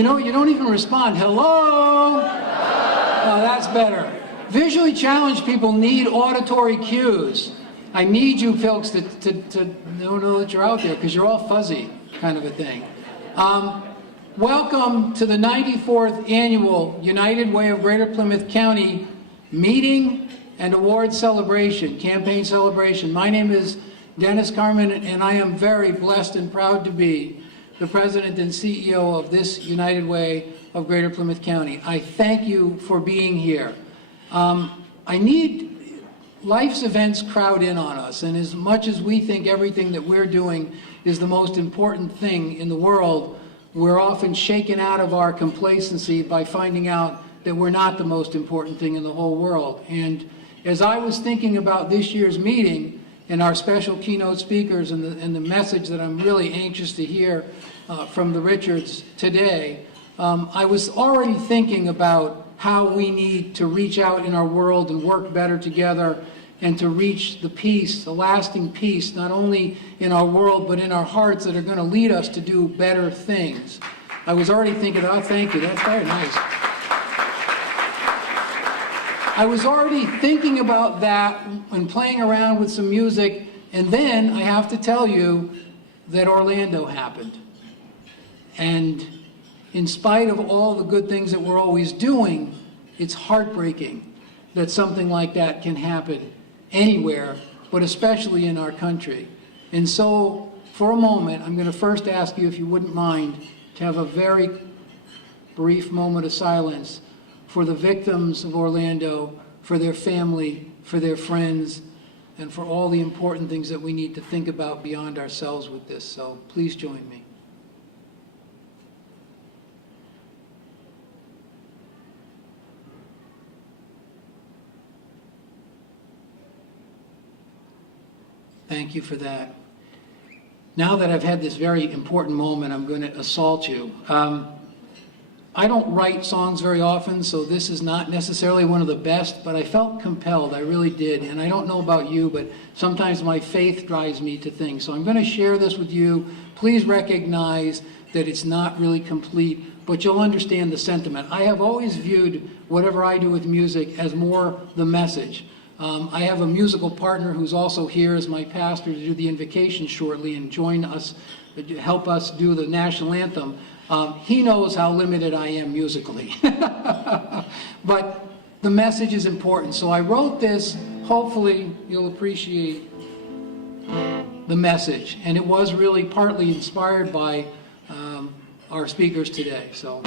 You know, you don't even respond. Hello? Oh, that's better. Visually challenged people need auditory cues. I need you folks to know that you're out there because you're all fuzzy, kind of a thing. Welcome to the 94th Annual United Way of Greater Plymouth County Meeting and Award Celebration, Campaign Celebration. My name is Dennis Carmen, and I am very blessed and proud to be the President and CEO of this United Way of Greater Plymouth County. I thank you for being here. Life's events crowd in on us, and as much as we think everything that we're doing is the most important thing in the world, we're often shaken out of our complacency by finding out that we're not the most important thing in the whole world. And as I was thinking about this year's meeting and our special keynote speakers and the message that I'm really anxious to hear from the Richards today, I was already thinking about how we need to reach out in our world and work better together and to reach the peace, the lasting peace, not only in our world but in our hearts, that are going to lead us to do better things. I was already thinking, oh, thank you, that's very nice. I was already thinking about that and playing around with some music, and then I have to tell you that Orlando happened. And in spite of all the good things that we're always doing, it's heartbreaking that something like that can happen anywhere, but especially in our country. And so, for a moment, I'm going to first ask you, if you wouldn't mind, to have a very brief moment of silence for the victims of Orlando, for their family, for their friends, and for all the important things that we need to think about beyond ourselves with this. So please join me. Thank you for that. Now that I've had this very important moment, I'm going to assault you. I don't write songs very often, so this is not necessarily one of the best, but I felt compelled, I really did. And I don't know about you, but sometimes my faith drives me to things. So I'm going to share this with you. Please recognize that it's not really complete, but you'll understand the sentiment. I have always viewed whatever I do with music as more the message. I have a musical partner who's also here as my pastor to do the invocation shortly and join us, help us do the national anthem. He knows how limited I am musically. But the message is important. So I wrote this. Hopefully you'll appreciate the message. And it was really partly inspired by our speakers today. So.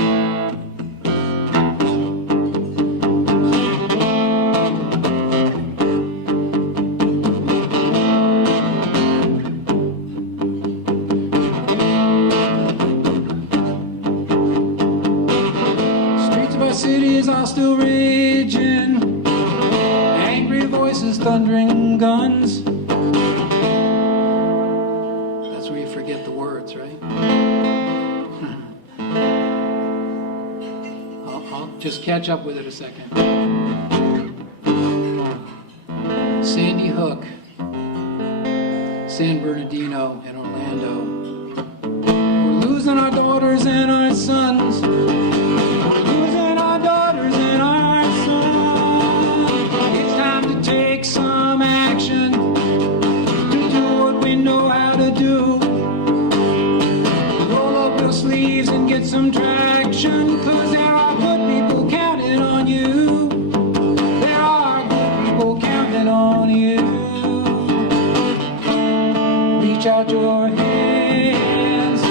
Cities are still raging, angry voices, thundering guns. That's where you forget the words, right? I'll just catch up with it a second. Sandy Hook, San Bernardino, and Orlando. We're losing our daughters and our sons. Some traction, 'cause there are good people counting on you. There are good people counting on you. Reach out your hands,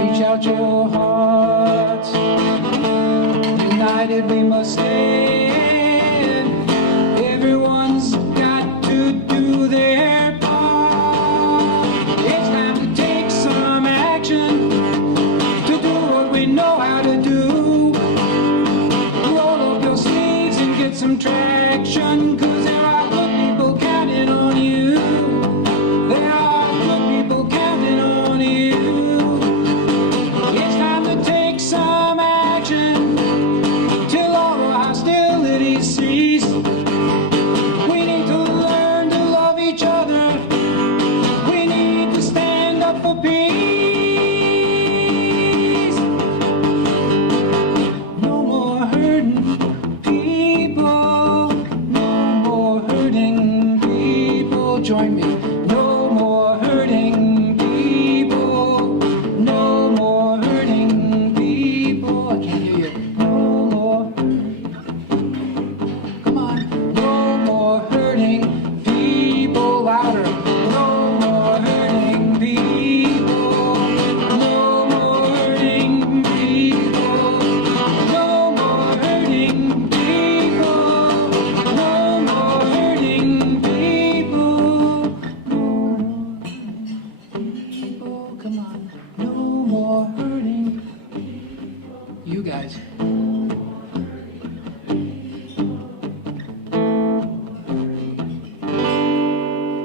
reach out your hearts. United we must stand. Everyone's got to do their part. It's time to take some action. We know how to do. Roll up your sleeves and get some traction, 'cause there are good people counting on you. There are good people counting on you. It's time to take some action till all the hostilities cease. We need to learn to love each other. We need to stand up for peace. join me. No more hurting people. No more hurting people. I can't hear you. No more. Come on. No more hurting people. Louder. No more hurting people. No more hurting people. No more hurting people. No more hurting people. No more people. Come on. No more hurting. You guys.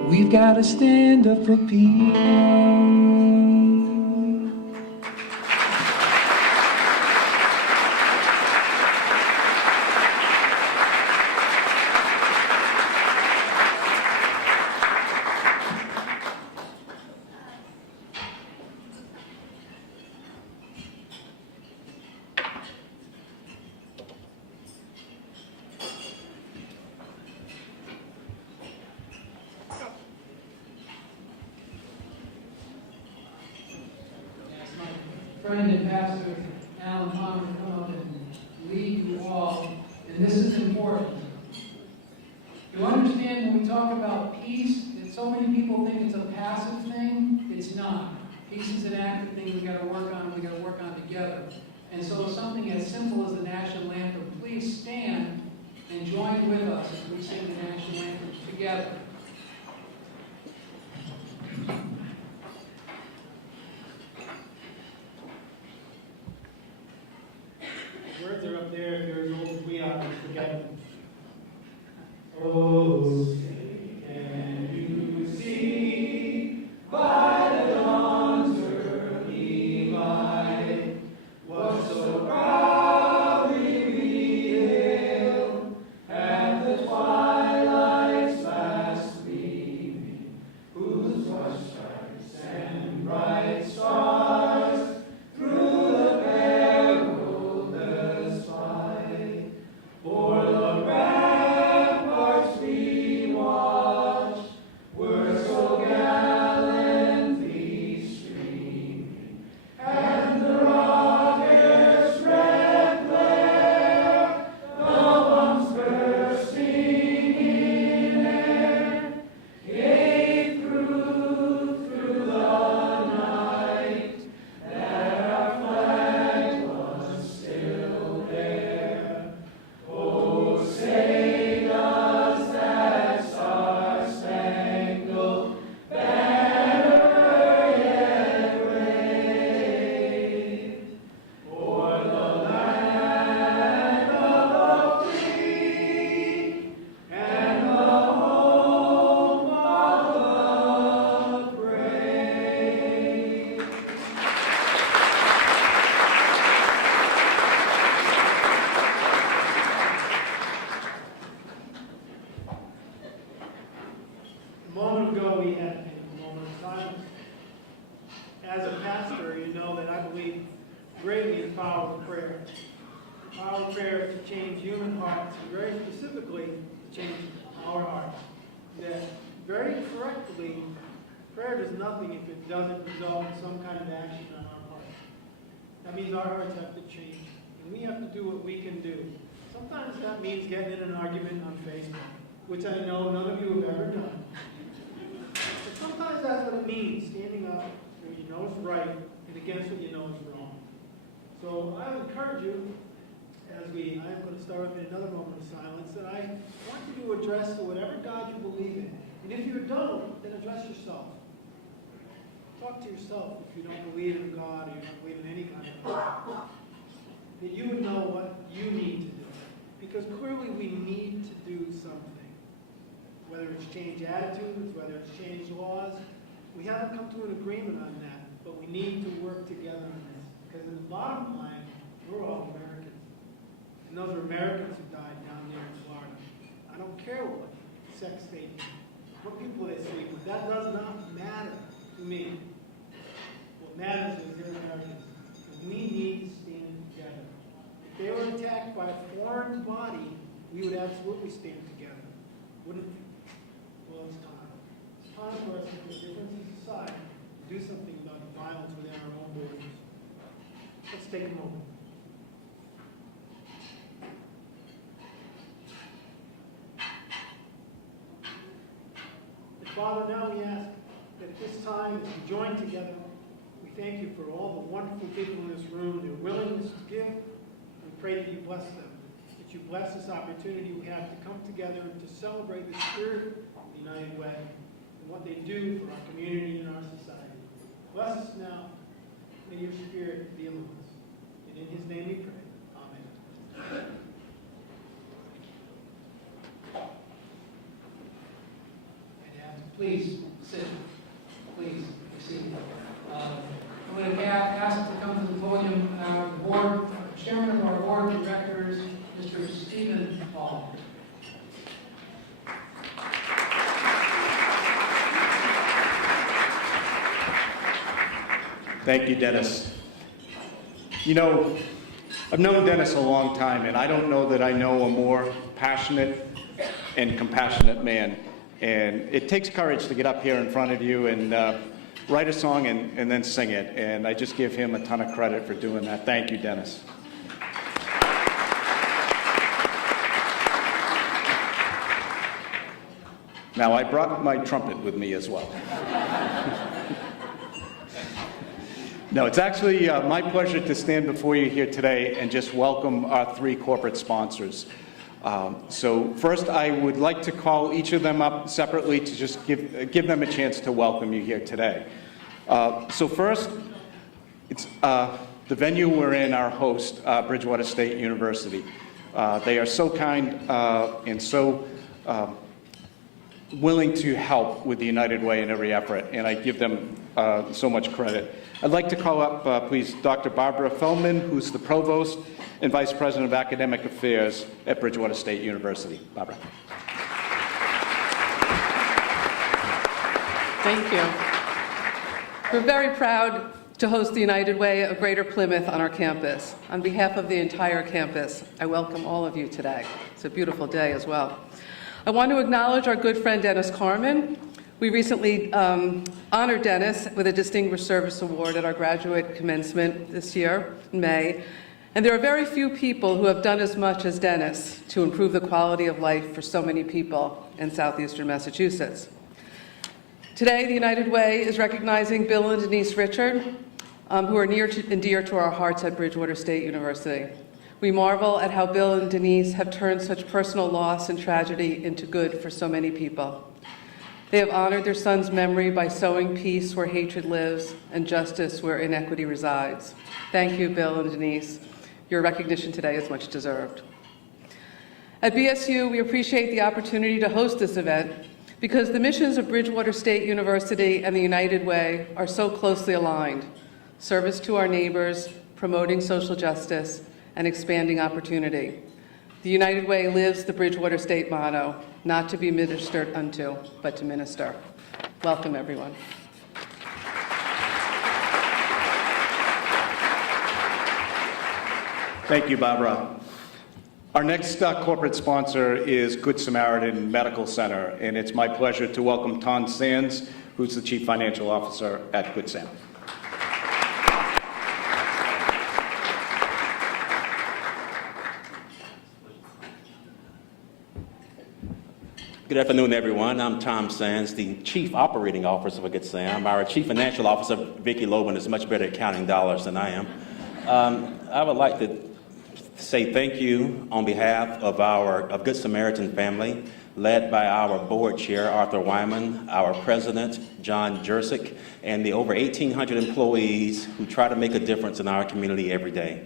We've got to stand up for peace. Friend and Pastor Alan Palmer come up and lead you all, and this is important. You understand when we talk about peace, that so many people think it's a passive thing. It's not. Peace is an active thing we've got to work on, we've got to work on together. And so something as simple as the national anthem, please stand and join with us as we sing the national anthem together. Words are up there, if you're as old as we are, forget them. Oh, say, can you see by the dawn's early light what so proudly we hailed at the twilight's last gleaming, whose flush stripes and bright stars through the perilous fight o'er the ramparts we watched were so gallantly streaming, and the rocket's red glare, the bombs bursting in air, gave through the night that our flag was still there. Oh, say does that star-spangled banner yet wave o'er the land of the free and the home of the brave? A moment ago, we had a moment of silence. As a pastor, you know that I believe greatly in the power of prayer. The power of prayer to change human hearts, and very specifically, to change our hearts. That very correctly, prayer does nothing if it doesn't result in some kind of action on our part. That means our hearts have to change, and we have to do what we can do. Sometimes that means getting in an argument on Facebook, which I know none of you have ever done. But sometimes that's what it means, standing up for what you know is right and against what you know is wrong. So I would encourage you, I'm going to start with another moment of silence, that I want you to address to whatever God you believe in. And if you don't, then address yourself. Talk to yourself if you don't believe in God or you don't believe in any kind of God. That you would know what you need to do. Because clearly we need to do something. Whether it's change attitudes, whether it's change laws, we haven't come to an agreement on that, but we need to work together on this. Because in the bottom line, we're all Americans. And those are Americans who died down there in Florida. I don't care what sex they do, what people they sleep with. That does not matter to me. What matters is they're Americans. And we need to stand together. If they were attacked by a foreign body, we would absolutely stand together, wouldn't we? Well, it's time. society, do something about the violence within our own borders. Let's take a moment. And Father, now we ask that at this time, as we join together, we thank you for all the wonderful people in this room, their willingness to give. We pray that you bless them, that you bless this opportunity we have to come together and to celebrate the spirit of the United Way and what they do for our community and our society. Bless us now. May your spirit be among us. And in his name we pray. Amen. Please sit. Please be seated. I'm going to ask to come to the podium the board, chairman of our board of directors, Mr. Stephen Hall. Thank you, Dennis. You know, I've known Dennis a long time, and I don't know that I know a more passionate and compassionate man. And it takes courage to get up here in front of you and write a song and then sing it. And I just give him a ton of credit for doing that. Thank you, Dennis. Now, I brought my trumpet with me as well. No, it's actually my pleasure to stand before you here today and just welcome our three corporate sponsors. So first, I would like to call each of them up separately to just give them a chance to welcome you here today. So first, it's the venue we're in, our host, Bridgewater State University. They are so kind and so willing to help with the United Way in every effort, and I give them so much credit. I'd like to call up, please, Dr. Barbara Feldman, who's the Provost and Vice President of Academic Affairs at Bridgewater State University. Barbara. Thank you. We're very proud to host the United Way of Greater Plymouth on our campus. On behalf of the entire campus, I welcome all of you today. It's a beautiful day as well. I want to acknowledge our good friend Dennis Carmen. We recently honored Dennis with a Distinguished Service Award at our graduate commencement this year, in May. And there are very few people who have done as much as Dennis to improve the quality of life for so many people in southeastern Massachusetts. Today, the United Way is recognizing Bill and Denise Richard, who are near and dear to our hearts at Bridgewater State University. We marvel at how Bill and Denise have turned such personal loss and tragedy into good for so many people. They have honored their son's memory by sowing peace where hatred lives and justice where inequity resides. Thank you, Bill and Denise. Your recognition today is much deserved. At BSU, we appreciate the opportunity to host this event because the missions of Bridgewater State University and the United Way are so closely aligned: service to our neighbors, promoting social justice, and expanding opportunity. The United Way lives the Bridgewater State motto, not to be ministered unto, but to minister. Welcome, everyone. Thank you, Barbara. Our next corporate sponsor is Good Samaritan Medical Center, and it's my pleasure to welcome Tom Sands, who's the Chief Financial Officer at Good Sam. Good afternoon, everyone. I'm Tom Sands, the Chief Operating Officer for Good Sam. Our Chief Financial Officer, Vicki Loban, is much better at counting dollars than I am. I would like to say thank you on behalf of Good Samaritan family, led by our board chair, Arthur Wyman, our president, John Jersick, and the over 1,800 employees who try to make a difference in our community every day.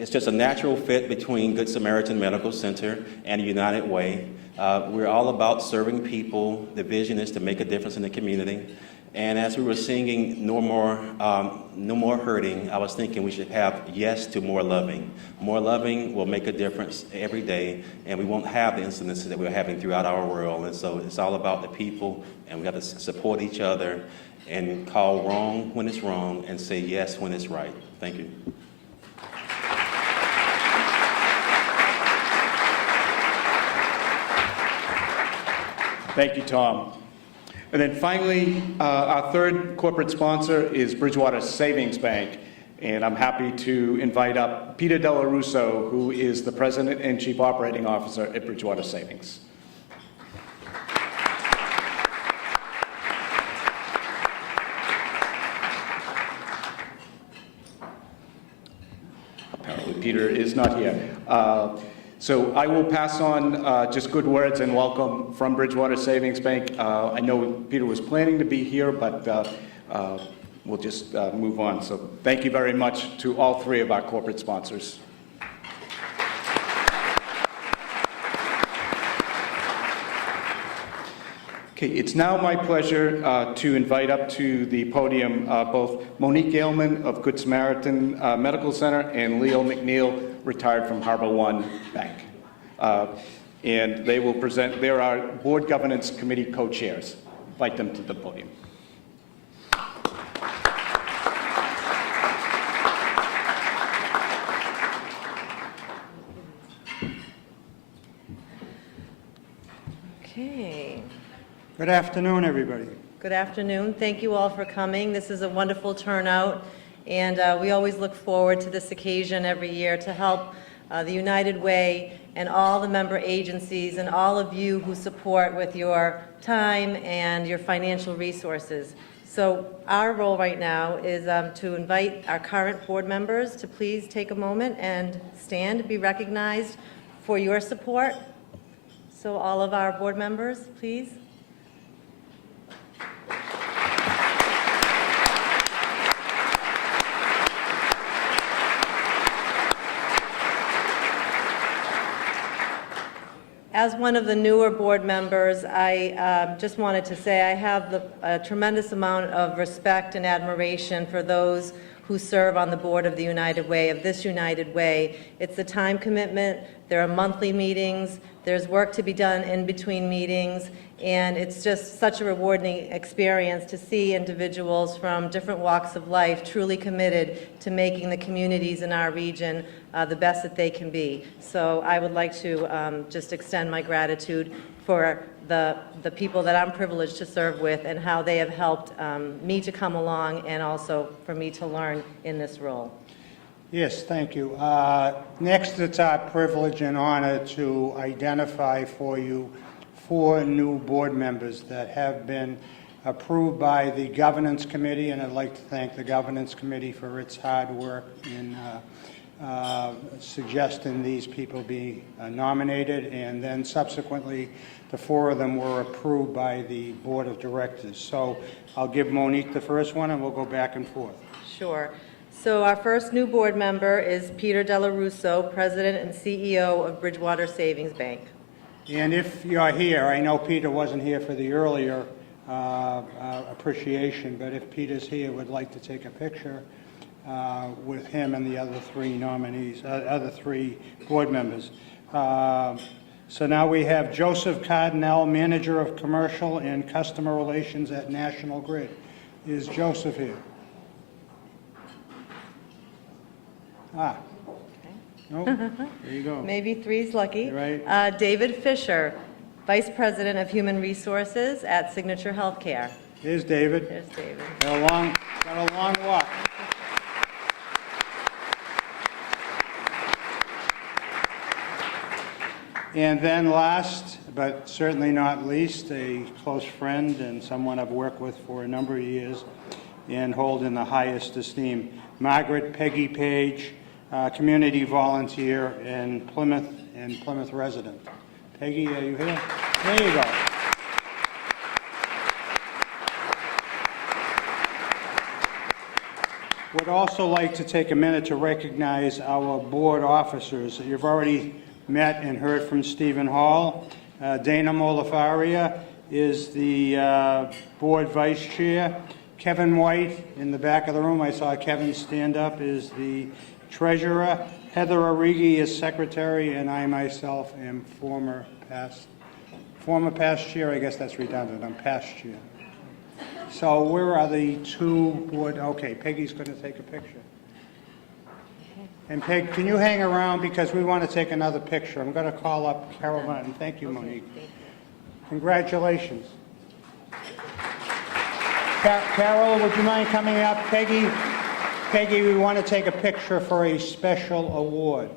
It's just a natural fit between Good Samaritan Medical Center and United Way. We're all about serving people. The vision is to make a difference in the community. And as we were singing No More Hurting, I was thinking we should have yes to more loving. More loving will make a difference every day, and we won't have the incidences that we're having throughout our world. And so it's all about the people, and we have to support each other and call wrong when it's wrong and say yes when it's right. Thank you. Thank you, Tom. And then finally, our third corporate sponsor is Bridgewater Savings Bank. And I'm happy to invite up Peter Della Russo, who is the President and Chief Operating Officer at Bridgewater Savings. Apparently Peter is not here. So I will pass on just good words and welcome from Bridgewater Savings Bank. I know Peter was planning to be here, but we'll just move on. So thank you very much to all three of our corporate sponsors. Okay, it's now my pleasure to invite up to the podium both Monique Ailman of Good Samaritan Medical Center and Leo McNeil, retired from Harbor One Bank. And they will present, they're our Board Governance Committee co-chairs. Invite them to the podium. Okay. Good afternoon, everybody. Good afternoon. Thank you all for coming. This is a wonderful turnout, and we always look forward to this occasion every year to help the United Way and all the member agencies and all of you who support with your time and your financial resources. So our role right now is to invite our current board members to please take a moment and stand, be recognized for your support. So all of our board members, please. As one of the newer board members, I just wanted to say I have a tremendous amount of respect and admiration for those who serve on the board of the United Way, of this United Way. It's a time commitment. There are monthly meetings. There's work to be done in between meetings. And it's just such a rewarding experience to see individuals from different walks of life truly committed to making the communities in our region the best that they can be. So I would like to just extend my gratitude for the people that I'm privileged to serve with and how they have helped me to come along and also for me to learn in this role. Yes, thank you. Next, it's our privilege and honor to identify for you 4 new board members that have been approved by the Governance Committee, and I'd like to thank the Governance Committee for its hard work in suggesting these people be nominated, and then subsequently the 4 of them were approved by the Board of Directors. So I'll give Monique the first one, and we'll go back and forth. Sure. So our first new board member is Peter Della Russo, President and CEO of Bridgewater Savings Bank. And if you're here, I know Peter wasn't here for the earlier appreciation, but if Peter's here, would like to take a picture with him and the other 3 nominees, other 3 board members. So now we have Joseph Cardinal, Manager of Commercial and Customer Relations at National Grid. Is Joseph here? Ah. Nope. There you go. Maybe 3's lucky. You're right. David Fisher, Vice President of Human Resources at Signature Healthcare. Here's David. There's David. Got a long walk. And then last, but certainly not least, a close friend and someone I've worked with for a number of years and hold in the highest esteem, Margaret Peggy Page, community volunteer in Plymouth and Plymouth resident. Peggy, are you here? There you go. Would also like to take a minute to recognize our board officers. You've already met and heard from Stephen Hall. Dana Molifaria is the board vice chair. Kevin White in the back of the room, I saw Kevin stand up, is the treasurer. Heather Origi is secretary, and I myself am former past chair. I guess that's redundant. I'm past chair. So where are the 2 board? Okay, Peggy's going to take a picture. And Peg, can you hang around because we want to take another picture? I'm going to call up Carol Martin. Thank you, Monique. Thank you. Congratulations. Carol, would you mind coming up? Peggy, we want to take a picture for a special award.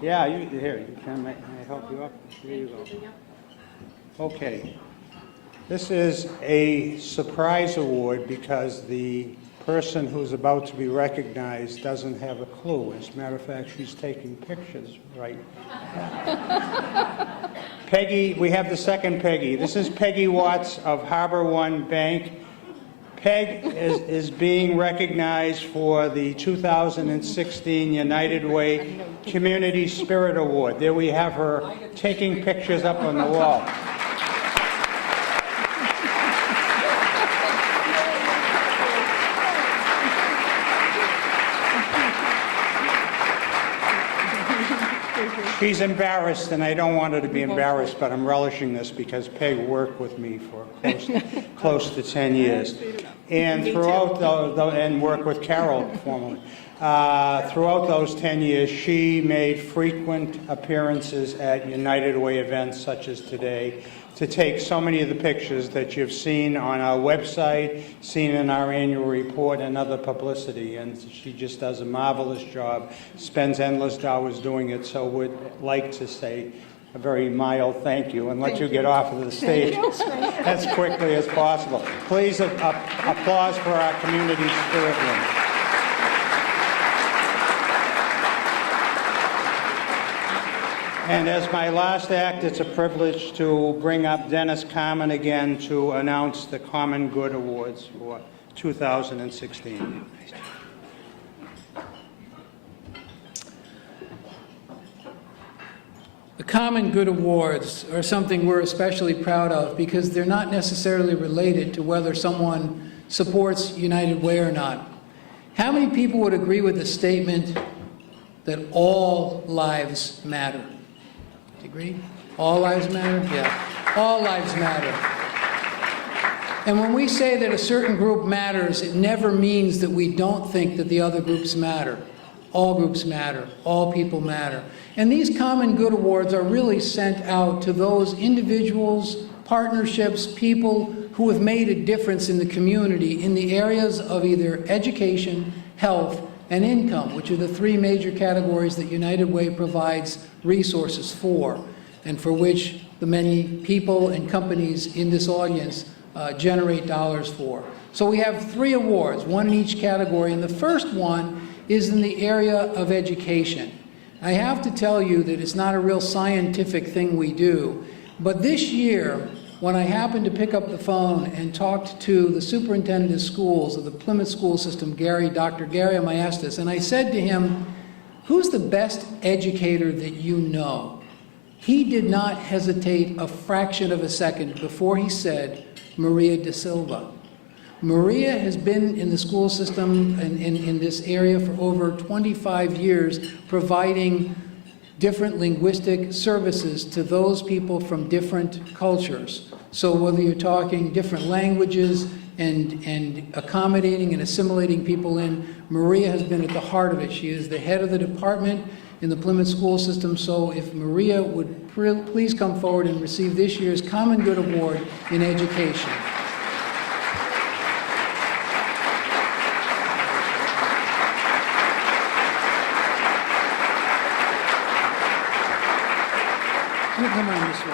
Yeah, here, you can, may I help you up? Here you go. Okay. This is a surprise award because the person who's about to be recognized doesn't have a clue. As a matter of fact, she's taking pictures right now. Peggy, we have the second Peggy. This is Peggy Watts of Harbor One Bank. Peg is being recognized for the 2016 United Way Community Spirit Award. There we have her taking pictures up on the wall. She's embarrassed, and I don't want her to be embarrassed, but I'm relishing this because Peg worked with me for close to 10 years. And throughout and worked with Carol formerly. Throughout those 10 years, she made frequent appearances at United Way events such as today to take so many of the pictures that you've seen on our website, seen in our annual report, and other publicity. And she just does a marvelous job, spends endless hours doing it, so would like to say a very mild thank you and let you get off of the stage as quickly as possible. Please, applause for our community spirit room. And as my last act, it's a privilege to bring up Dennis Carmen again to announce the Common Good Awards for 2016. The Common Good Awards are something we're especially proud of because they're not necessarily related to whether someone supports United Way or not. How many people would agree with the statement that all lives matter? Do you agree? All lives matter? Yeah. All lives matter. And when we say that a certain group matters, it never means that we don't think that the other groups matter. All groups matter. All people matter. And these Common Good Awards are really sent out to those individuals, partnerships, people who have made a difference in the community in the areas of either education, health, and income, which are the three major categories that United Way provides resources for, and for which the many people and companies in this audience generate dollars for. So we have 3 awards, one in each category, and the first one is in the area of education. I have to tell you that it's not a real scientific thing we do, but this year, when I happened to pick up the phone and talked to the superintendent of schools of the Plymouth school system, Dr. Gary Maestas, and I said to him, "Who's the best educator that you know?" He did not hesitate a fraction of a second before he said, "Maria da Silva." Maria has been in the school system in this area for over 25 years, providing different linguistic services to those people from different cultures. So whether you're talking different languages and accommodating and assimilating people in, Maria has been at the heart of it. She is the head of the department in the Plymouth school system. So if Maria would please come forward and receive this year's Common Good Award in education. Come on this way.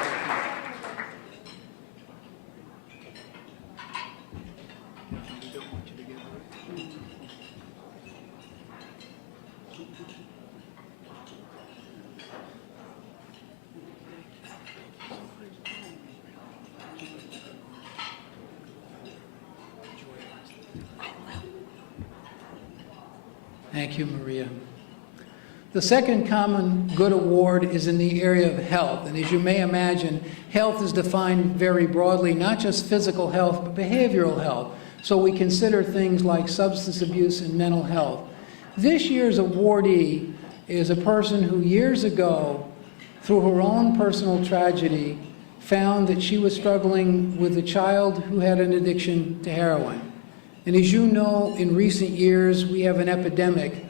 Thank you, Maria. The second Common Good Award is in the area of health. And as you may imagine, health is defined very broadly, not just physical health, but behavioral health. So we consider things like substance abuse and mental health. This year's awardee is a person who years ago, through her own personal tragedy, found that she was struggling with a child who had an addiction to heroin. And as you know, in recent years, we have an epidemic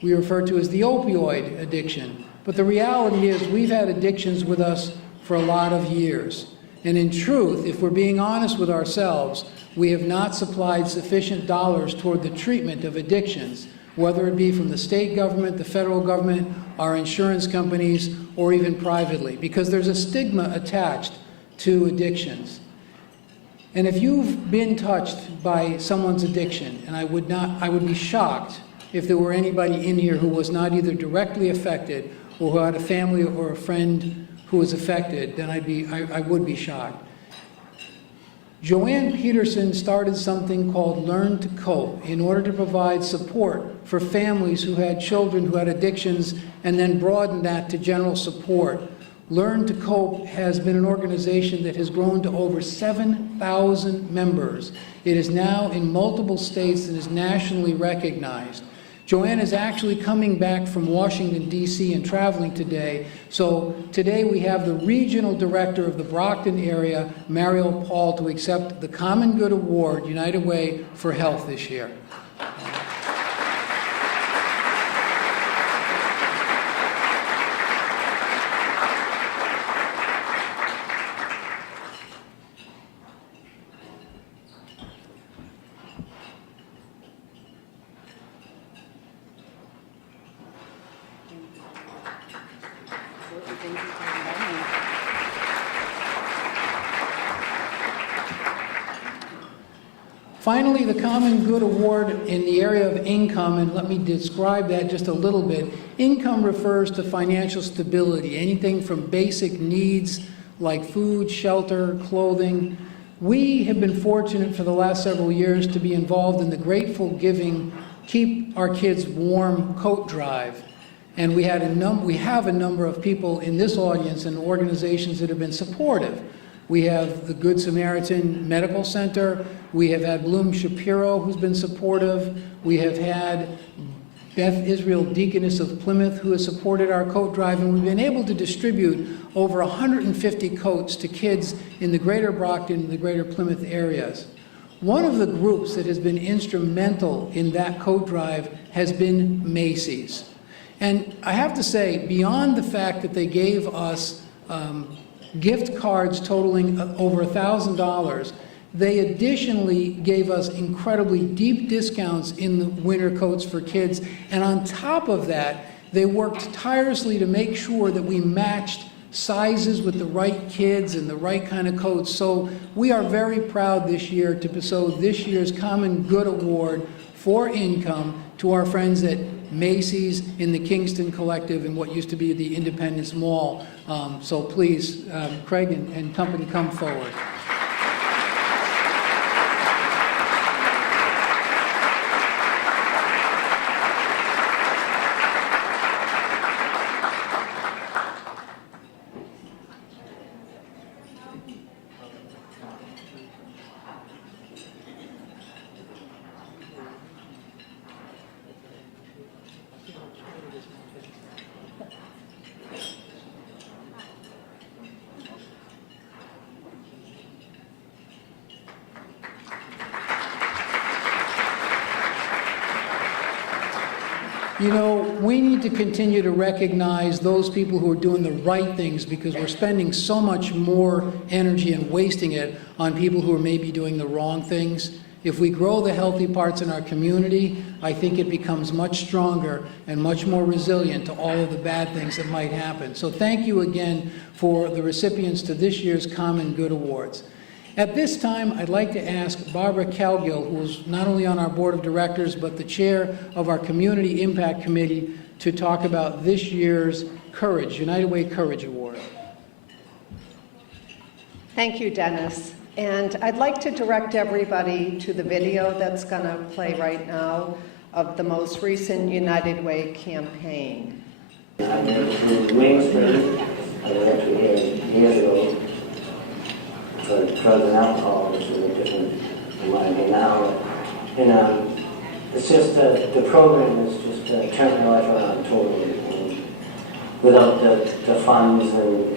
we refer to as the opioid addiction. But the reality is we've had addictions with us for a lot of years. And in truth, if we're being honest with ourselves, we have not supplied sufficient dollars toward the treatment of addictions, whether it be from the state government, the federal government, our insurance companies, or even privately, because there's a stigma attached to addictions. And if you've been touched by someone's addiction, and I would be shocked if there were anybody in here who was not either directly affected or who had a family or a friend who was affected, then I would be shocked. Joanne Peterson started something called Learn to Cope in order to provide support for families who had children who had addictions, and then broadened that to general support. Learn to Cope has been an organization that has grown to over 7,000 members. It is now in multiple states and is nationally recognized. Joanne is actually coming back from Washington, D.C. and traveling today. So today we have the regional director of the Brockton area, Mariel Paul, to accept the Common Good Award, United Way for Health this year. Finally, the Common Good Award in the area of income, and let me describe that just a little bit. Income refers to financial stability, anything from basic needs like food, shelter, clothing. We have been fortunate for the last several years to be involved in the Grateful Giving Keep Our Kids Warm coat drive. And we have a number of people in this audience and organizations that have been supportive. We have the Good Samaritan Medical Center. We have had Bloom Shapiro, who's been supportive. We have had Beth Israel Deaconess of Plymouth, who has supported our coat drive, and we've been able to distribute over 150 coats to kids in the greater Brockton and the greater Plymouth areas. One of the groups that has been instrumental in that coat drive has been Macy's. And I have to say, beyond the fact that they gave us gift cards totaling over $1,000, they additionally gave us incredibly deep discounts in the winter coats for kids. And on top of that, they worked tirelessly to make sure that we matched sizes with the right kids and the right kind of coats. So we are very proud this year to bestow this year's Common Good Award for income to our friends at Macy's, in the Kingston Collective, and what used to be the Independence Mall. So please, Craig and company, come forward. You know, we need to continue to recognize those people who are doing the right things, because we're spending so much more energy and wasting it on people who are maybe doing the wrong things. If we grow the healthy parts in our community, I think it becomes much stronger and much more resilient to all of the bad things that might happen. So thank you again for the recipients to this year's Common Good Awards. At this time, I'd like to ask Barbara Calgill, who is not only on our board of directors, but the chair of our Community Impact Committee, to talk about this year's Courage, United Way Courage Award. Thank you, Dennis. And I'd like to direct everybody to the video that's going to play right now of the most recent United Way campaign. I went to Main Street, I went to here years ago, for drugs and alcohol, which is a different from what I do now. And it's just, the program is just turning my life around totally. And without the funds and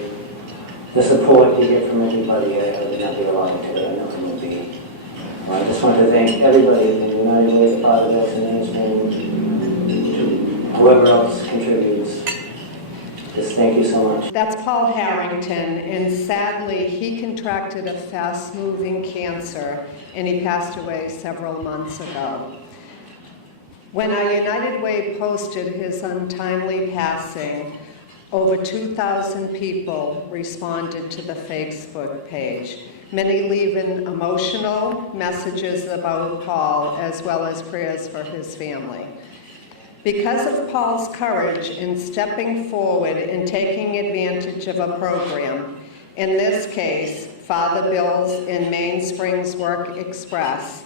the support you get from everybody, I would not be alive today. I know it would be. I just want to thank everybody in the United Way, part of this, and to whoever else contributes. Just thank you so much. That's Paul Harrington, and sadly, he contracted a fast-moving cancer, and he passed away several months ago. When our United Way posted his untimely passing, over 2,000 people responded to the Facebook page, many leaving emotional messages about Paul, as well as prayers for his family. Because of Paul's courage in stepping forward and taking advantage of a program, in this case, Father Bill's and Mainspring's Work Express,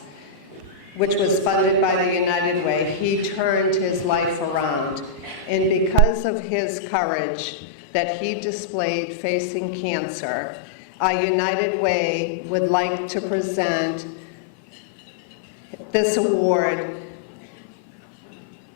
which was funded by the United Way, he turned his life around. And because of his courage that he displayed facing cancer, our United Way would like to present this award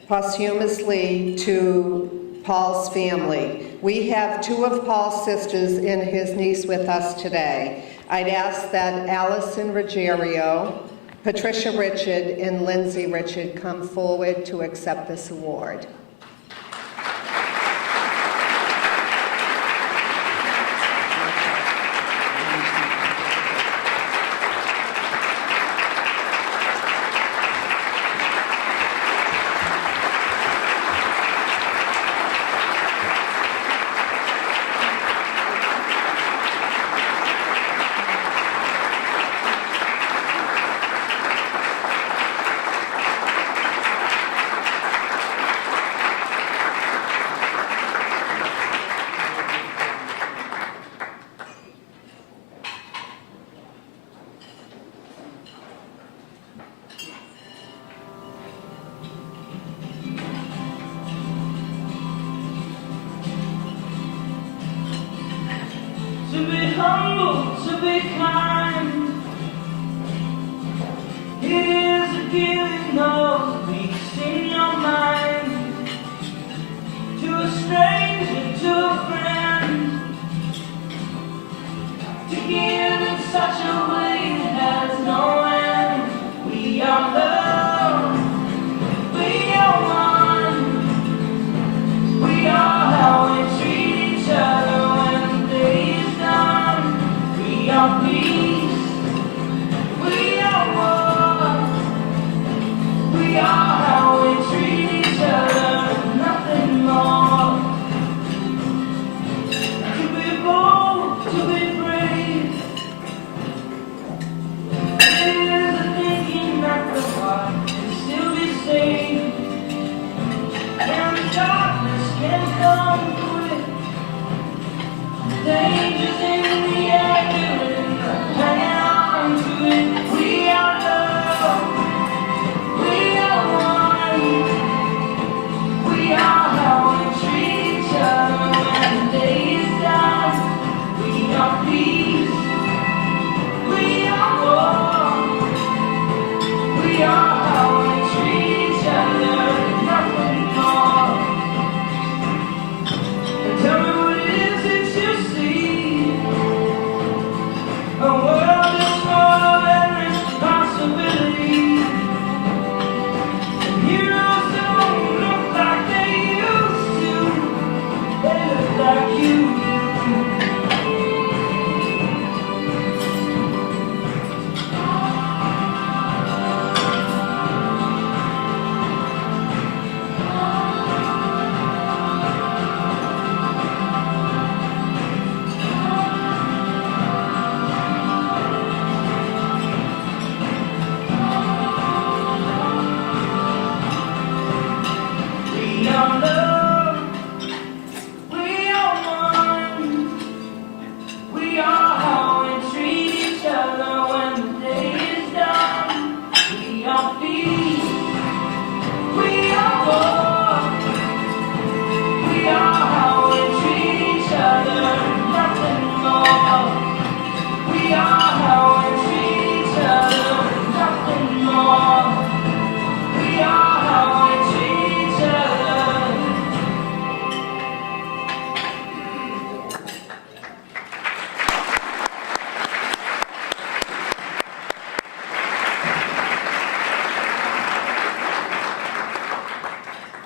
posthumously to Paul's family. We have two of Paul's sisters and his niece with us today. I'd ask that Allison Ruggiero, Patricia Richard, and Lindsay Richard come forward to accept this award. To be humble, to be kind, it is a giving of peace in your mind. To a stranger, to a friend, to give in such a way that has no end. We are love, we are one, we are how we treat each other. We are peace, we are war, we are how we treat each other, nothing more. To be bold, to be brave,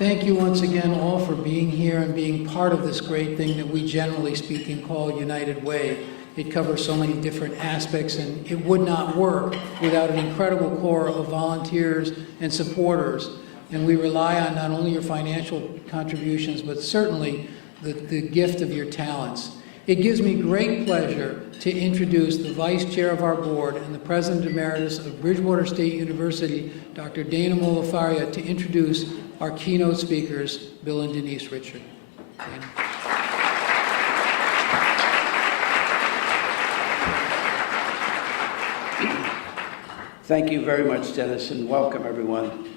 Thank you once again all for being here and being part of this great thing that we generally speaking call United Way. It covers so many different aspects, and it would not work without an incredible core of volunteers and supporters. And we rely on not only your financial contributions, but certainly the gift of your talents. It gives me great pleasure to introduce the Vice Chair of our board and the President Emeritus of Bridgewater State University, Dr. Dana Molifaria, to introduce our keynote speakers, Bill and Denise Richard. Dana. Thank you very much, Dennis, and welcome everyone.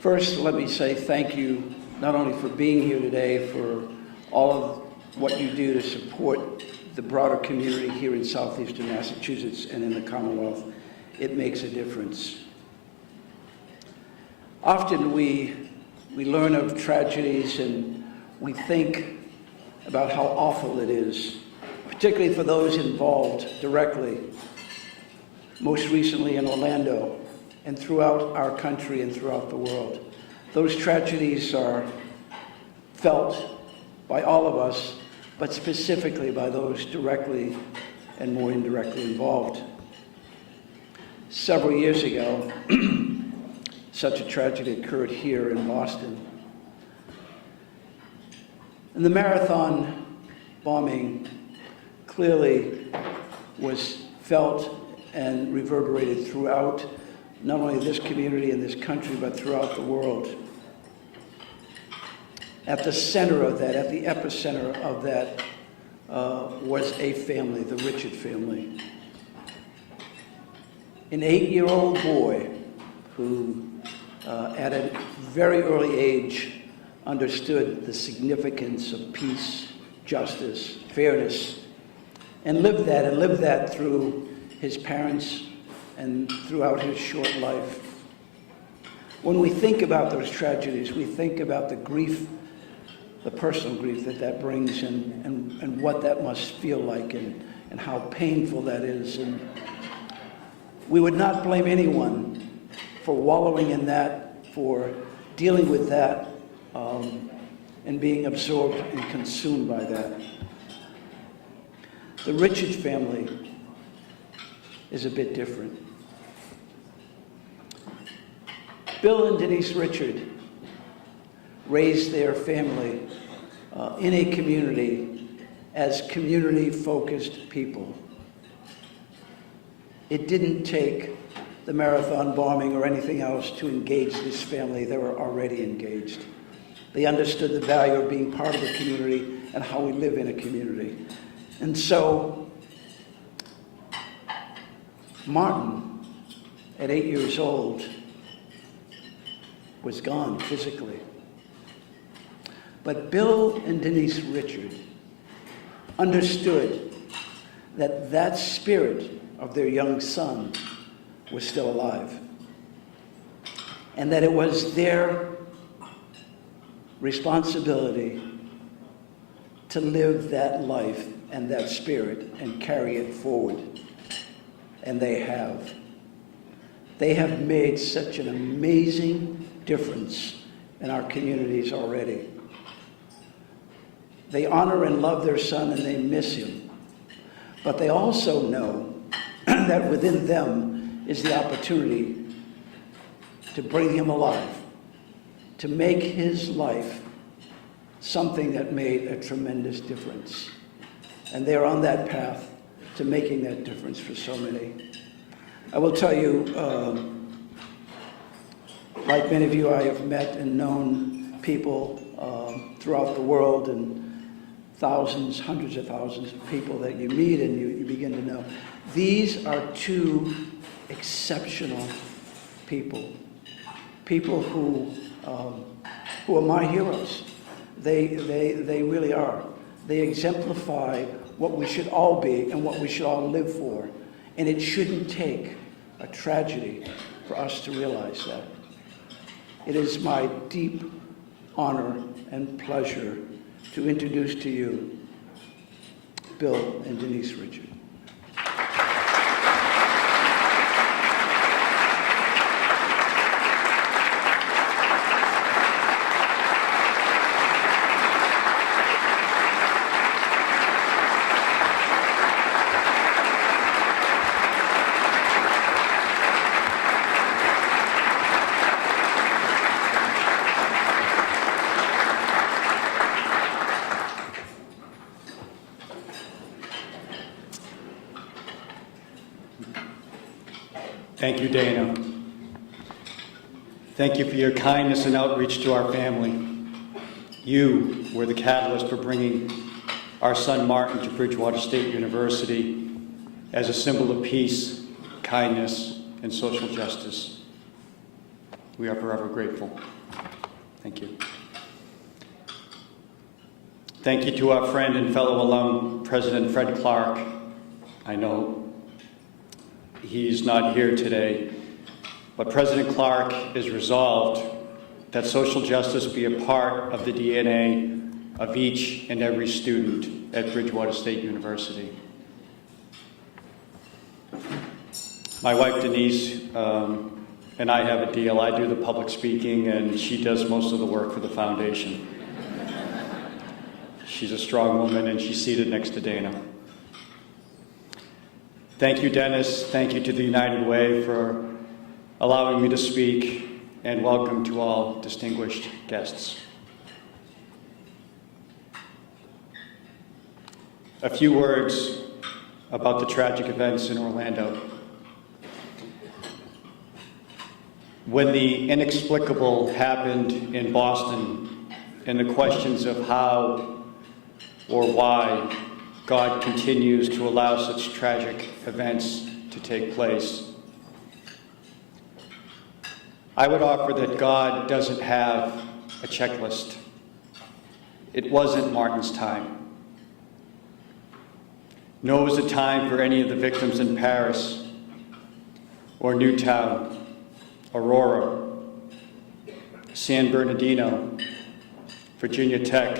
First, let me say thank you not only for being here today, for all of what you do to support the broader community here in southeastern Massachusetts and in the Commonwealth. It makes a difference. Often we learn of tragedies and we think about how awful it is, particularly for those involved directly, most recently in Orlando and throughout our country and throughout the world. Those tragedies are felt by all of us, but specifically by those directly and more indirectly involved. Several years ago, such a tragedy occurred here in Boston. And the marathon bombing clearly was felt and reverberated throughout not only this community and this country, but throughout the world. At the center of that, at the epicenter of that, was a family, the Richard family. An 8-year-old boy who, at a very early age, understood the significance of peace, justice, fairness, and lived that through his parents and throughout his short life. When we think about those tragedies, we think about the grief, the personal grief that brings and what that must feel like and how painful that is. And we would not blame anyone for wallowing in that, for dealing with that, and being absorbed and consumed by that. The Richard family is a bit different. Bill and Denise Richard raised their family in a community as community-focused people. It didn't take the marathon bombing or anything else to engage this family. They were already engaged. They understood the value of being part of a community and how we live in a community. And so, Martin, at 8 years old, was gone physically. But Bill and Denise Richard understood that that spirit of their young son was still alive, and that it was their responsibility to live that life and that spirit and carry it forward. And they have. They have made such an amazing difference in our communities already. They honor and love their son and they miss him. But they also know that within them is the opportunity to bring him alive, to make his life something that made a tremendous difference. And they're on that path to making that difference for so many. I will tell you, like many of you, I have met and known people throughout the world, and thousands, hundreds of thousands of people that you meet and you begin to know. These are two exceptional people who are my heroes. They really are. They exemplify what we should all be and what we should all live for. And it shouldn't take a tragedy for us to realize that. It is my deep honor and pleasure to introduce to you Bill and Denise Richard. Thank you, Dana. Thank you for your kindness and outreach to our family. You were the catalyst for bringing our son Martin to Bridgewater State University as a symbol of peace, kindness, and social justice. We are forever grateful. Thank you. Thank you to our friend and fellow alum, President Fred Clark. I know he's not here today, but President Clark is resolved that social justice be a part of the DNA of each and every student at Bridgewater State University. My wife Denise and I have a deal. I do the public speaking and she does most of the work for the foundation. She's a strong woman and she's seated next to Dana. Thank you, Dennis. Thank you to the United Way for allowing me to speak, and welcome to all distinguished guests. A few words about the tragic events in Orlando. When the inexplicable happened in Boston, and the questions of how or why God continues to allow such tragic events to take place, I would offer that God doesn't have a checklist. It wasn't Martin's time. Nor was it time for any of the victims in Paris or Newtown, Aurora, San Bernardino, Virginia Tech,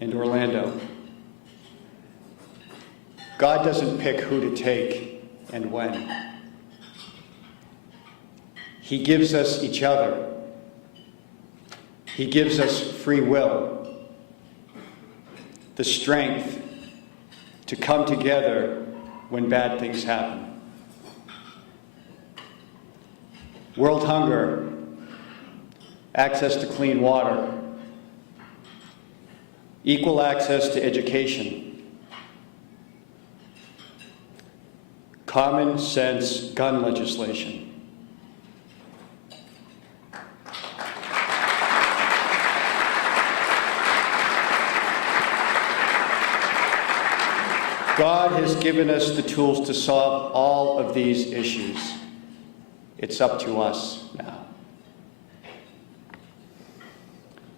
and Orlando. God doesn't pick who to take and when. He gives us each other. He gives us free will, the strength to come together when bad things happen. World hunger, access to clean water, equal access to education, common sense gun legislation. God has given us the tools to solve all of these issues. It's up to us now.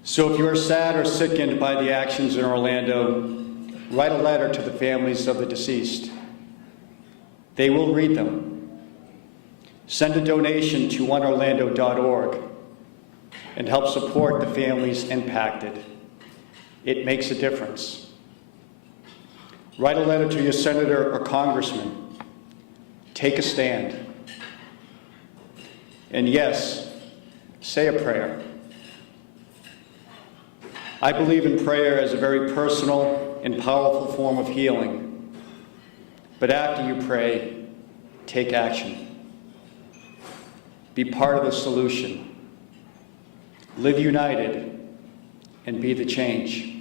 So if you are sad or sickened by the actions in Orlando, write a letter to the families of the deceased. They will read them. Send a donation to oneorlando.org and help support the families impacted. It makes a difference. Write a letter to your senator or congressman. Take a stand. And yes, say a prayer. I believe in prayer as a very personal and powerful form of healing. But after you pray, take action. Be part of the solution. Live united and be the change.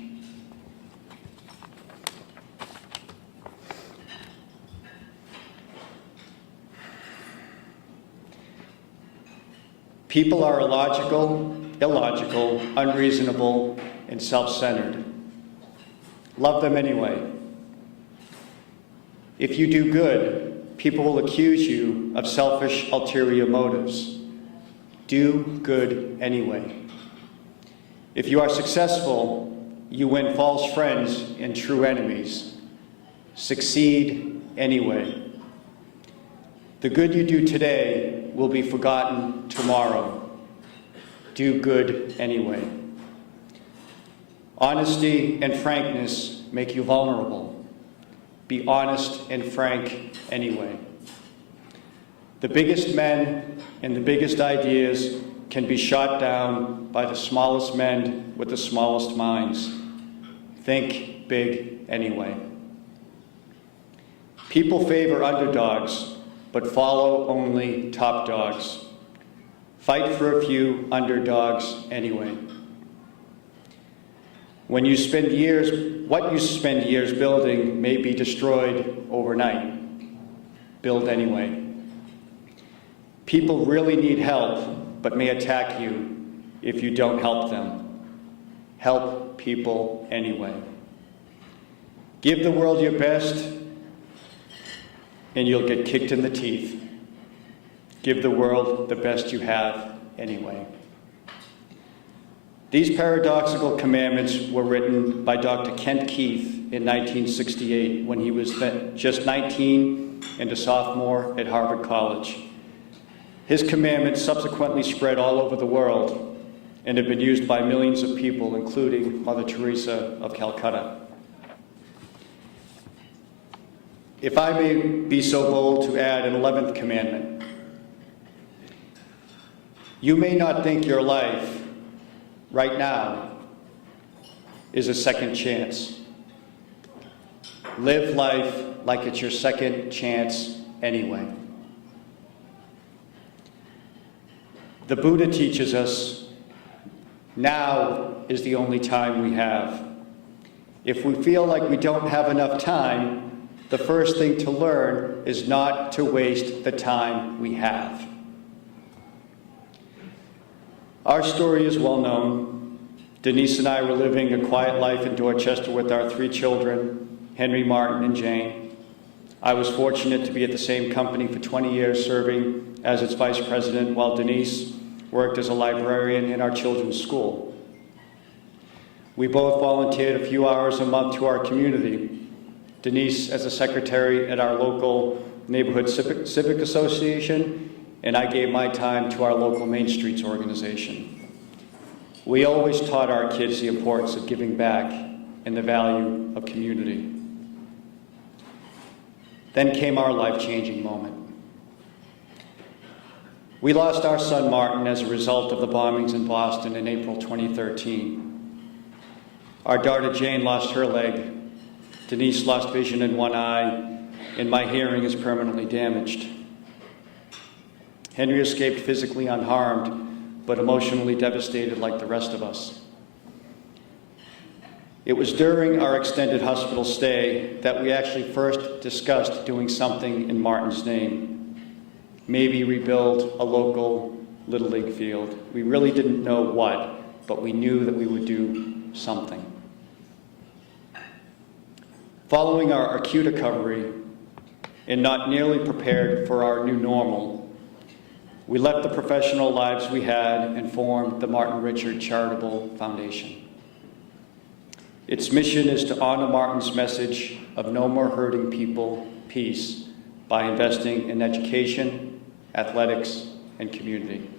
People are illogical, unreasonable, and self-centered. Love them anyway. If you do good, people will accuse you of selfish, ulterior motives. Do good anyway. If you are successful, you win false friends and true enemies. Succeed anyway. The good you do today will be forgotten tomorrow. Do good anyway. Honesty and frankness make you vulnerable. Be honest and frank anyway. The biggest men and the biggest ideas can be shot down by the smallest men with the smallest minds. Think big anyway. People favor underdogs, but follow only top dogs. Fight for a few underdogs anyway. What you spend years building may be destroyed overnight. Build anyway. People really need help, but may attack you if you don't help them. Help people anyway. Give the world your best, and you'll get kicked in the teeth. Give the world the best you have anyway. These paradoxical commandments were written by Dr. Kent Keith in 1968 when he was just 19 and a sophomore at Harvard College. His commandments subsequently spread all over the world and have been used by millions of people, including Mother Teresa of Calcutta. If I may be so bold to add an 11th commandment, you may not think your life right now is a second chance. Live life like it's your second chance anyway. The Buddha teaches us now is the only time we have. If we feel like we don't have enough time, the first thing to learn is not to waste the time we have. Our story is well known. Denise and I were living a quiet life in Dorchester with our 3 children, Henry, Martin, and Jane. I was fortunate to be at the same company for 20 years, serving as its vice president, while Denise worked as a librarian in our children's school. We both volunteered a few hours a month to our community. Denise as a secretary at our local neighborhood civic association, and I gave my time to our local Main Streets organization. We always taught our kids the importance of giving back and the value of community. Then came our life-changing moment. We lost our son Martin as a result of the bombings in Boston in April 2013. Our daughter Jane lost her leg. Denise lost vision in one eye, and my hearing is permanently damaged. Henry escaped physically unharmed, but emotionally devastated like the rest of us. It was during our extended hospital stay that we actually first discussed doing something in Martin's name. Maybe rebuild a local Little League field. We really didn't know what, but we knew that we would do something. Following our acute recovery and not nearly prepared for our new normal, we left the professional lives we had and formed the Martin Richard Charitable Foundation. Its mission is to honor Martin's message of no more hurting people, peace, by investing in education, athletics, and community.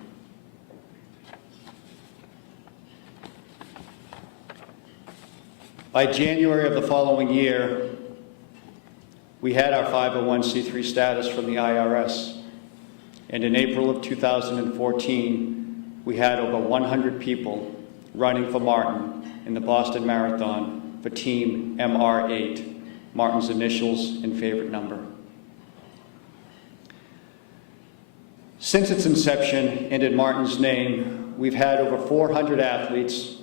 By January of the following year, we had our 501c3 status from the IRS. And in April of 2014, we had over 100 people running for Martin in the Boston Marathon for Team MR8, Martin's initials and favorite number. Since its inception and in Martin's name, we've had over 400 athletes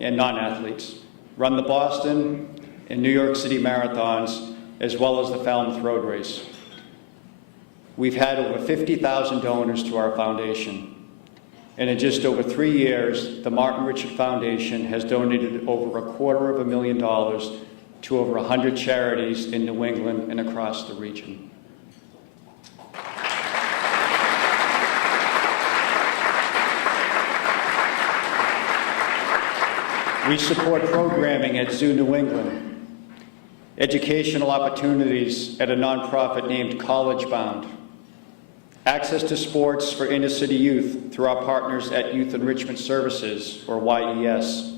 and non-athletes run the Boston and New York City marathons, as well as the Falmouth Road Race. We've had over 50,000 donors to our foundation. And in just over 3 years, the Martin Richard Foundation has donated over $250,000 to over 100 charities in New England and across the region. We support programming at Zoo New England, educational opportunities at a nonprofit named College Bound, access to sports for inner city youth through our partners at Youth Enrichment Services, or YES.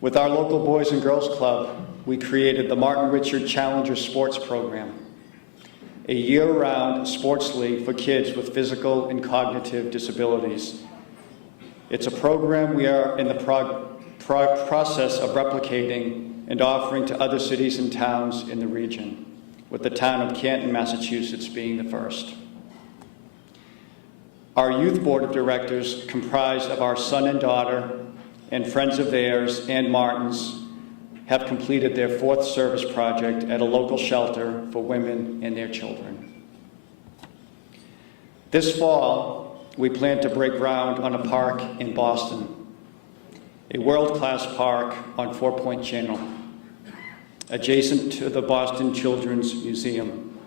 With our local Boys and Girls Club, we created the Martin Richard Challenger Sports Program, a year-round sports league for kids with physical and cognitive disabilities. It's a program we are in the process of replicating and offering to other cities and towns in the region, with the town of Canton, Massachusetts being the first. Our youth board of directors, comprised of our son and daughter and friends of theirs and Martin's, have completed their 4th service project at a local shelter for women and their children. This fall, we plan to break ground on a park in Boston, a world-class park on Four Point Channel, adjacent to the Boston Children's Museum.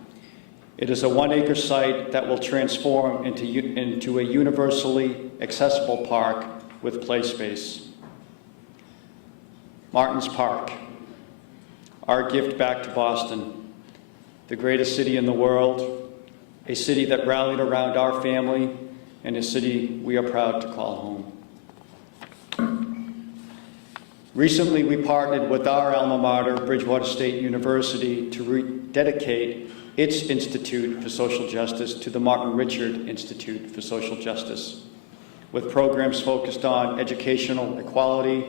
It is a 1-acre site that will transform into a universally accessible park with play space. Martin's Park, our gift back to Boston, the greatest city in the world, a city that rallied around our family, and a city we are proud to call home. Recently, we partnered with our alma mater, Bridgewater State University, to rededicate its Institute for Social Justice to the Martin Richard Institute for Social Justice, with programs focused on educational equality,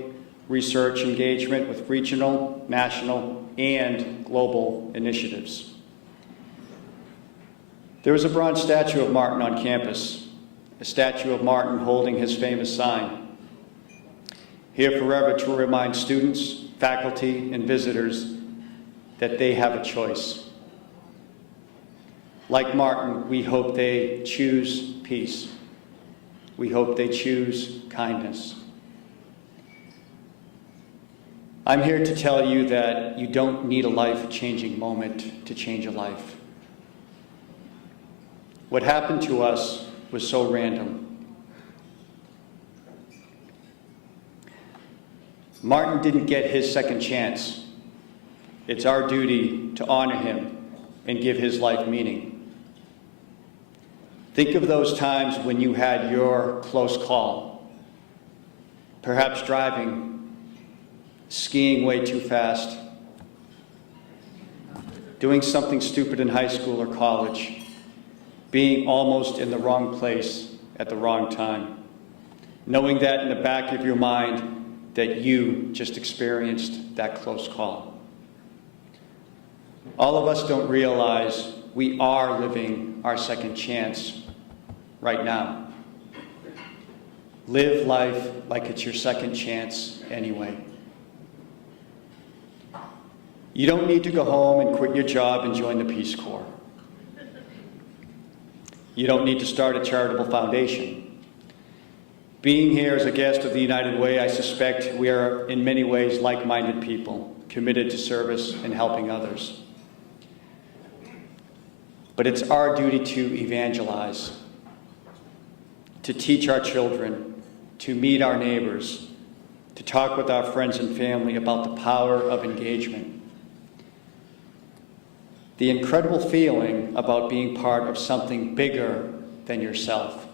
research engagement with regional, national, and global initiatives. There is a bronze statue of Martin on campus, a statue of Martin holding his famous sign, here forever to remind students, faculty, and visitors that they have a choice. Like Martin, we hope they choose peace. We hope they choose kindness. I'm here to tell you that you don't need a life-changing moment to change a life. What happened to us was so random. Martin didn't get his second chance. It's our duty to honor him and give his life meaning. Think of those times when you had your close call, perhaps driving, skiing way too fast, doing something stupid in high school or college, being almost in the wrong place at the wrong time, knowing that in the back of your mind that you just experienced that close call. All of us don't realize we are living our second chance right now. Live life like it's your second chance anyway. You don't need to go home and quit your job and join the Peace Corps. You don't need to start a charitable foundation. Being here as a guest of the United Way, I suspect we are in many ways like-minded people, committed to service and helping others. But it's our duty to evangelize, to teach our children, to meet our neighbors, to talk with our friends and family about the power of engagement. The incredible feeling about being part of something bigger than yourself.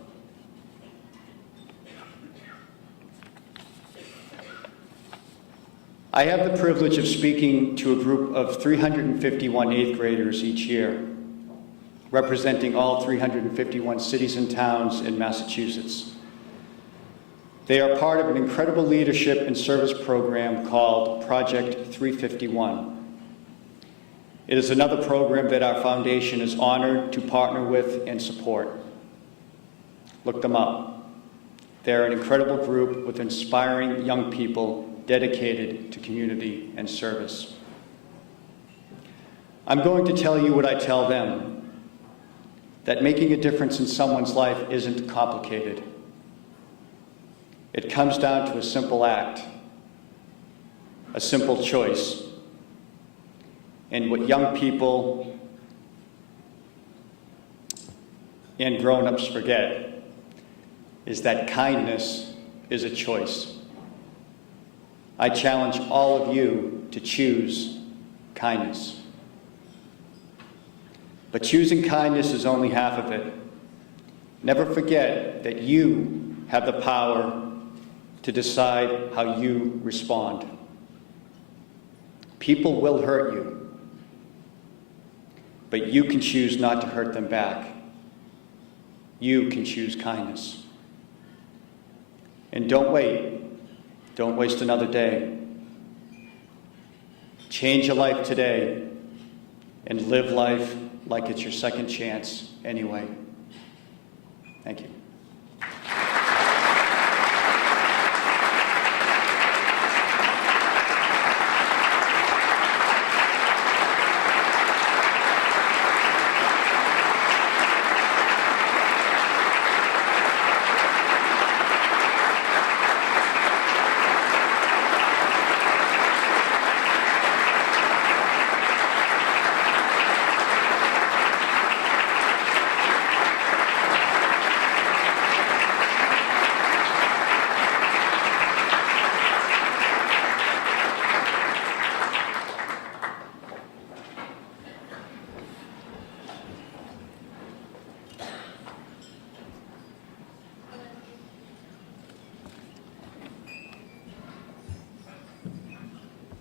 I have the privilege of speaking to a group of 351 eighth graders each year, representing all 351 cities and towns in Massachusetts. They are part of an incredible leadership and service program called Project 351. It is another program that our foundation is honored to partner with and support. Look them up. They're an incredible group with inspiring young people dedicated to community and service. I'm going to tell you what I tell them, that making a difference in someone's life isn't complicated. It comes down to a simple act, a simple choice. And what young people and grown-ups forget is that kindness is a choice. I challenge all of you to choose kindness. But choosing kindness is only half of it. Never forget that you have the power to decide how you respond. People will hurt you, but you can choose not to hurt them back. You can choose kindness. And don't wait. Don't waste another day. Change your life today and live life like it's your second chance anyway. Thank you.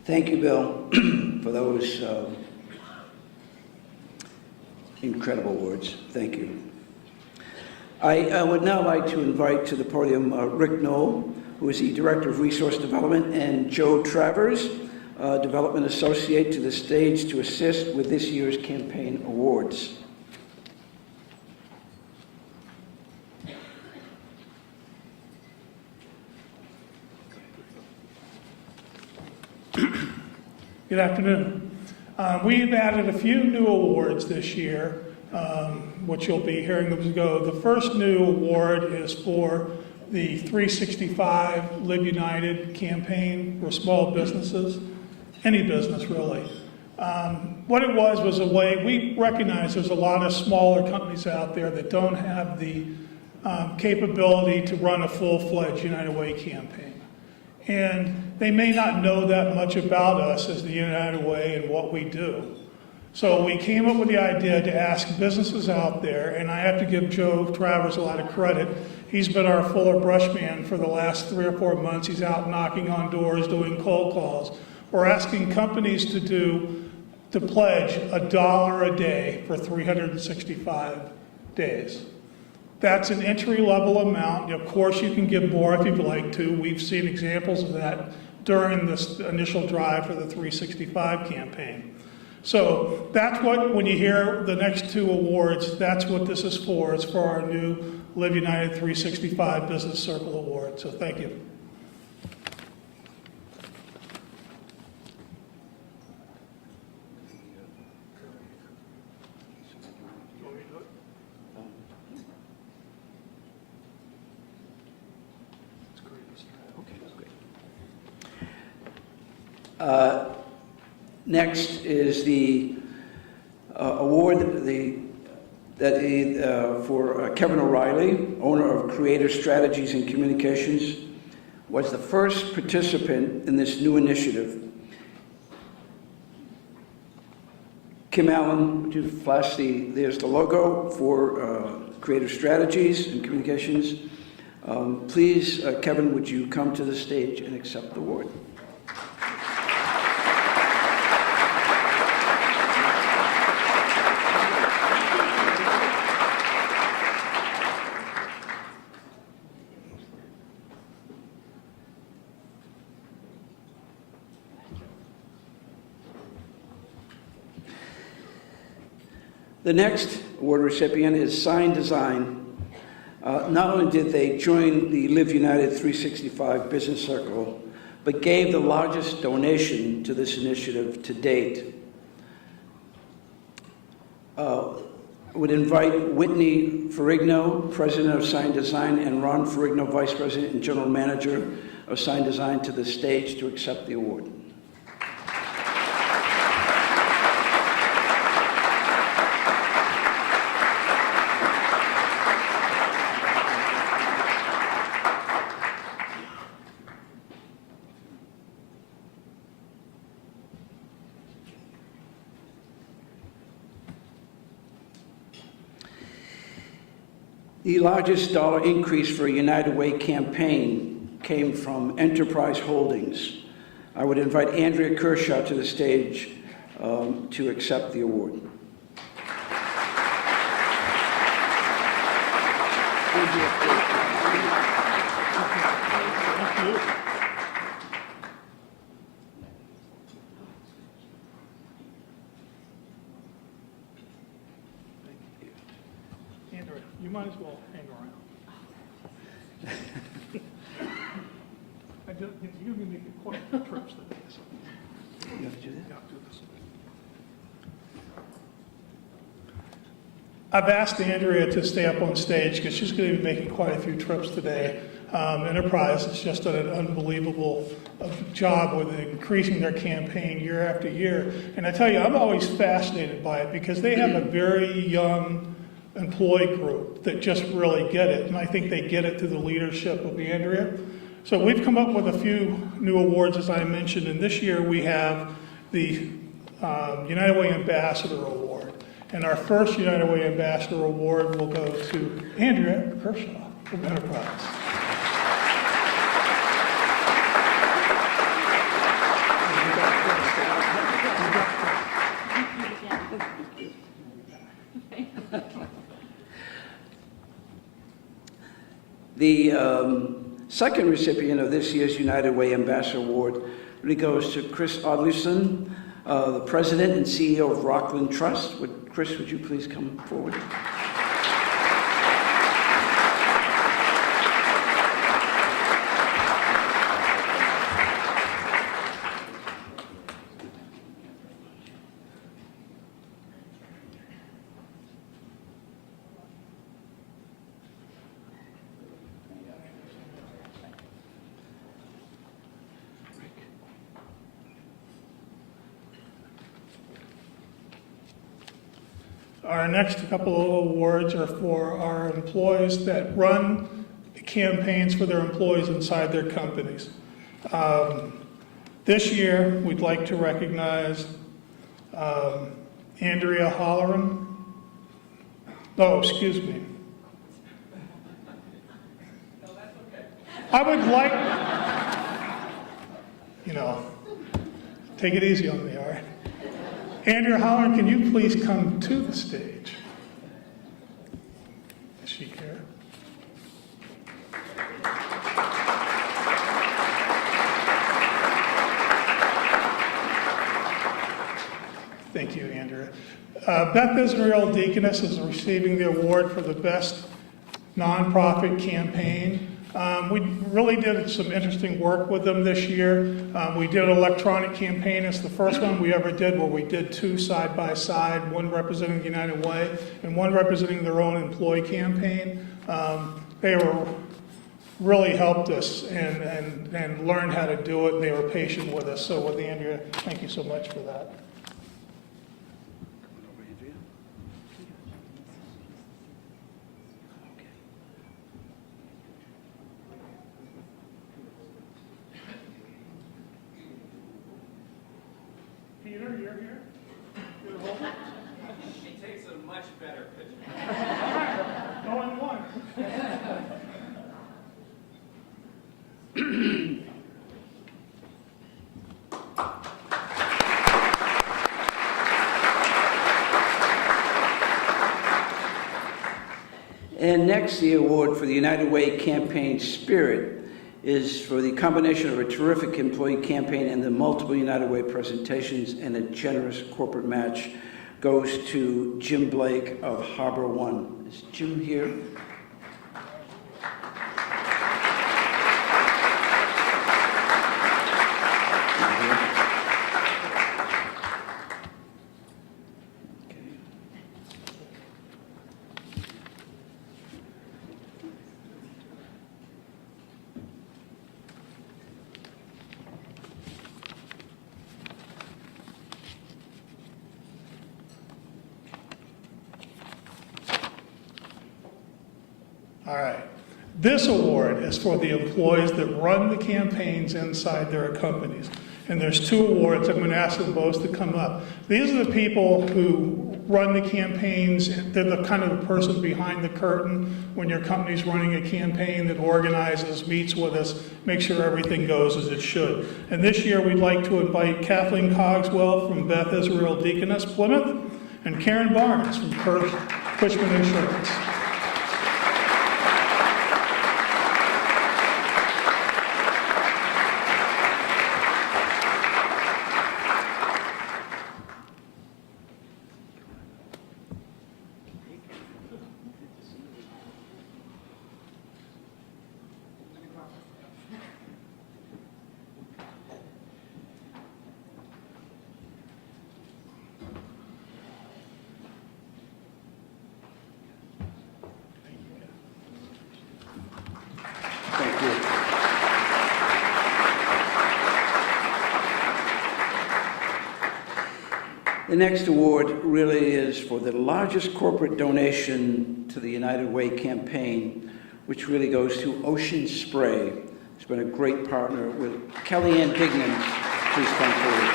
Thank you, Bill, for those incredible words. Thank you. I would now like to invite to the podium Rick Knoll, who is the Director of Resource Development, and Joe Travers, Development Associate, to the stage to assist with this year's campaign awards. Good afternoon. We've added a few new awards this year, which you'll be hearing as we go. The first new award is for the 365 Live United campaign for small businesses, any business really. What it was a way, we recognize there's a lot of smaller companies out there that don't have the capability to run a full-fledged United Way campaign. And they may not know that much about us as the United Way and what we do. So we came up with the idea to ask businesses out there, and I have to give Joe Travers a lot of credit. He's been our Fuller Brush man for the last 3 or 4 months. He's out knocking on doors, doing cold calls. We're asking companies to pledge $1 a day for 365 days. That's an entry-level amount. Of course, you can give more if you'd like to. We've seen examples of that during this initial drive for the 365 campaign. So that's what, when you hear the next 2 awards, that's what this is for. It's for our new Live United 365 Business Circle Award. So thank you. Next is the award for Kevin O'Reilly, owner of Creative Strategies and Communications, was the first participant in this new initiative. Kim Allen, would you flash there's the logo for Creative Strategies and Communications. Please, Kevin, would you come to the stage and accept the award? The next award recipient is Sign Design. Not only did they join the Live United 365 Business Circle, but gave the largest donation to this initiative to date. I would invite Whitney Ferrigno, President of Sign Design, and Ron Ferrigno, Vice President and General Manager of Sign Design, to the stage to accept the award. The largest dollar increase for a United Way campaign came from Enterprise Holdings. I would invite Andrea Kershaw to the stage to accept the award. Andrea, you might as well hang around. You're going to make it quite a trip today. So. You have to do that? Yeah, do this. I've asked Andrea to stay up on stage because she's going to be making quite a few trips today. Enterprise has just done an unbelievable job with increasing their campaign year after year. And I tell you, I'm always fascinated by it because they have a very young employee group that just really get it. And I think they get it through the leadership of Andrea. So we've come up with a few new awards, as I mentioned. And this year we have the United Way Ambassador Award. And our first United Way Ambassador Award will go to Andrea Kershaw from Enterprise. The second recipient of this year's United Way Ambassador Award really goes to Chris Odlison, the President and CEO of Rockland Trust. Chris, would you please come forward? Our next couple of awards are for our employees that run campaigns for their employees inside their companies. This year, we'd like to recognize Andrea Holleran. Oh, excuse me. I would like, take it easy on me, all right? Andrea Holleran, can you please come to the stage? Is she here? Thank you, Andrea. Beth Israel Deaconess is receiving the award for the best nonprofit campaign. We really did some interesting work with them this year. We did an electronic campaign. It's the first one we ever did where we did two side by side, one representing the United Way and one representing their own employee campaign. They were really helped us and learned how to do it. They were patient with us. So with Andrea, thank you so much for that. Peter, you're here? You're holding? She takes a much better picture. All in one. And next, the award for the United Way Campaign Spirit is for the combination of a terrific employee campaign and the multiple United Way presentations and a generous corporate match goes to Jim Blake of Harbor One. Is Jim here? All right. This award is for the employees that run the campaigns inside their companies. And there's two awards. I'm going to ask them both to come up. These are the people who run the campaigns. They're the kind of the person behind the curtain when your company's running a campaign that organizes, meets with us, makes sure everything goes as it should. And this year we'd like to invite Kathleen Cogswell from Beth Israel Deaconess, Plymouth, and Karen Barnes from Cushman Insurance. Thank you. The next award really is for the largest corporate donation to the United Way campaign, which really goes to Ocean Spray. It's been a great partner with Kellyanne Dignan. Please come forward.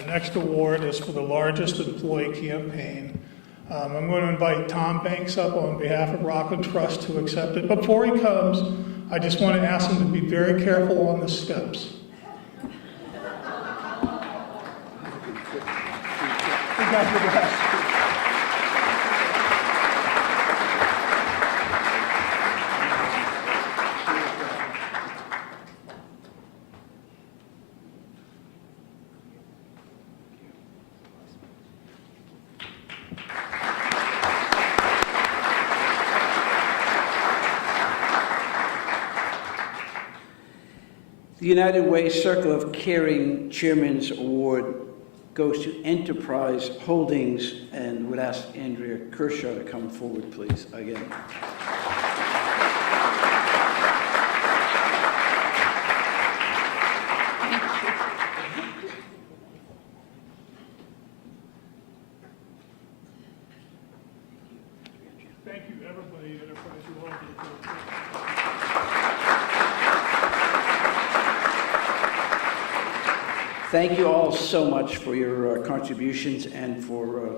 Our next award is for the largest employee campaign. I'm going to invite Tom Banks up on behalf of Rockland Trust to accept it. Before he comes, I just want to ask him to be very careful on the steps. We got your best. The United Way Circle of Caring Chairman's Award goes to Enterprise Holdings, and would ask Andrea Kershaw to come forward, please, again. Thank you, everybody at Enterprise. You all did a great job. Thank you all so much for your contributions and for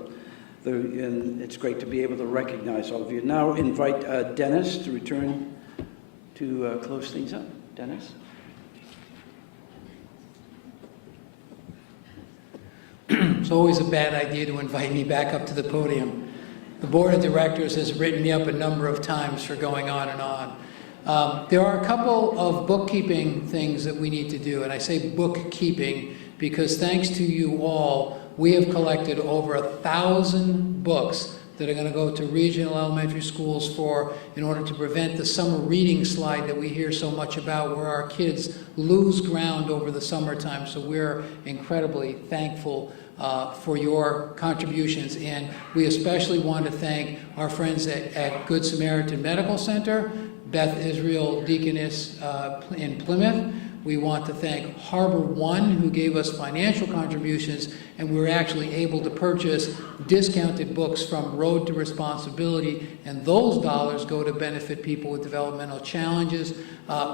and it's great to be able to recognize all of you. Now invite Dennis to return to close things up. Dennis? It's always a bad idea to invite me back up to the podium. The board of directors has written me up a number of times for going on and on. There are a couple of bookkeeping things that we need to do, and I say bookkeeping because thanks to you all, we have collected over 1,000 books that are going to go to regional elementary schools in order to prevent the summer reading slide that we hear so much about, where our kids lose ground over the summertime. So we're incredibly thankful for your contributions, and we especially want to thank our friends at Good Samaritan Medical Center, Beth Israel Deaconess in Plymouth. We want to thank Harbor One, who gave us financial contributions, and we were actually able to purchase discounted books from Road to Responsibility, and those dollars go to benefit people with developmental challenges.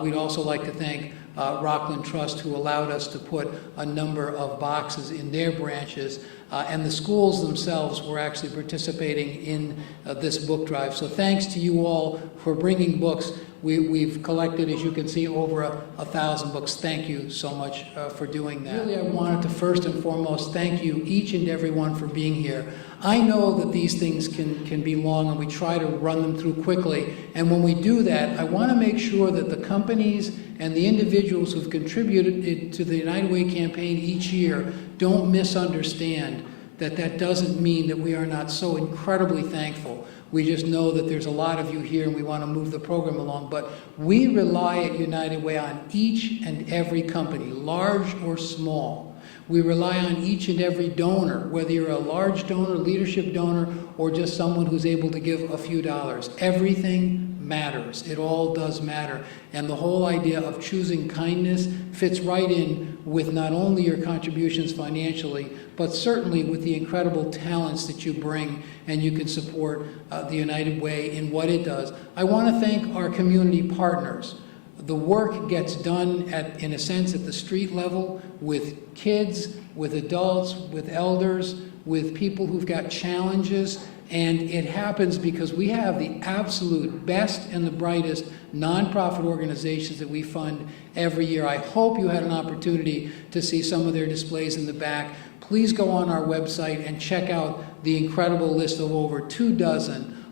We'd also like to thank Rockland Trust, who allowed us to put a number of boxes in their branches, and the schools themselves were actually participating in this book drive. So thanks to you all for bringing books. We've collected, as you can see, over 1,000 books. Thank you so much for doing that. Really, I wanted to first and foremost thank you, each and every one, for being here. I know that these things can be long, and we try to run them through quickly. And when we do that, I want to make sure that the companies and the individuals who've contributed to the United Way campaign each year don't misunderstand that that doesn't mean that we are not so incredibly thankful. We just know that there's a lot of you here and we want to move the program along. But we rely at United Way on each and every company, large or small. We rely on each and every donor, whether you're a large donor, leadership donor, or just someone who's able to give a few dollars. Everything matters. It all does matter. And the whole idea of choosing kindness fits right in with not only your contributions financially, but certainly with the incredible talents that you bring, and you can support the United Way in what it does. I want to thank our community partners. The work gets done, in a sense, at the street level with kids, with adults, with elders, with people who've got challenges, and it happens because we have the absolute best and the brightest nonprofit organizations that we fund every year. I hope you had an opportunity to see some of their displays in the back. Please go on our website and check out the incredible list of over 24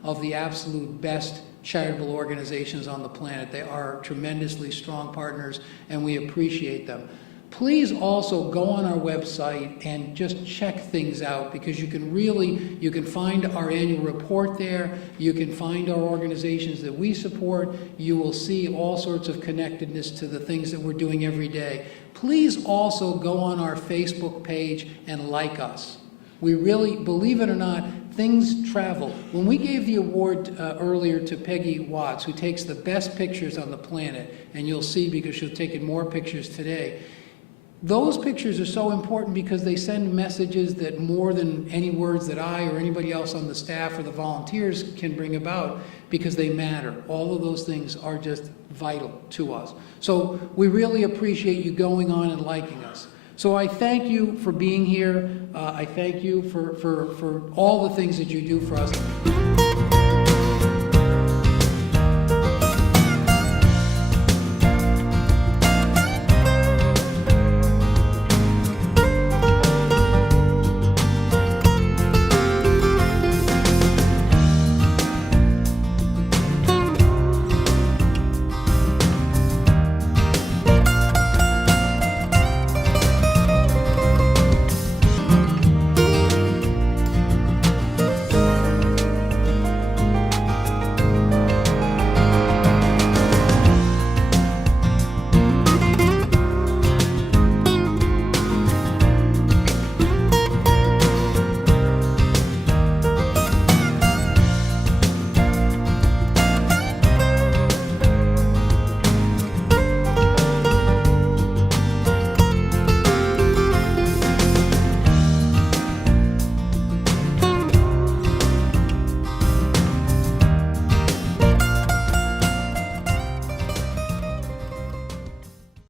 of the absolute best charitable organizations on the planet. They are tremendously strong partners, and we appreciate them. Please also go on our website and just check things out, because you can find our annual report there. You can find our organizations that we support. You will see all sorts of connectedness to the things that we're doing every day. Please also go on our Facebook page and like us. We really, believe it or not, things travel. When we gave the award earlier to Peggy Watts, who takes the best pictures on the planet, and you'll see because she'll take more pictures today, those pictures are so important because they send messages that more than any words that I or anybody else on the staff or the volunteers can bring about, because they matter. All of those things are just vital to us. So we really appreciate you going on and liking us. So I thank you for being here. I thank you for all the things that you do for us.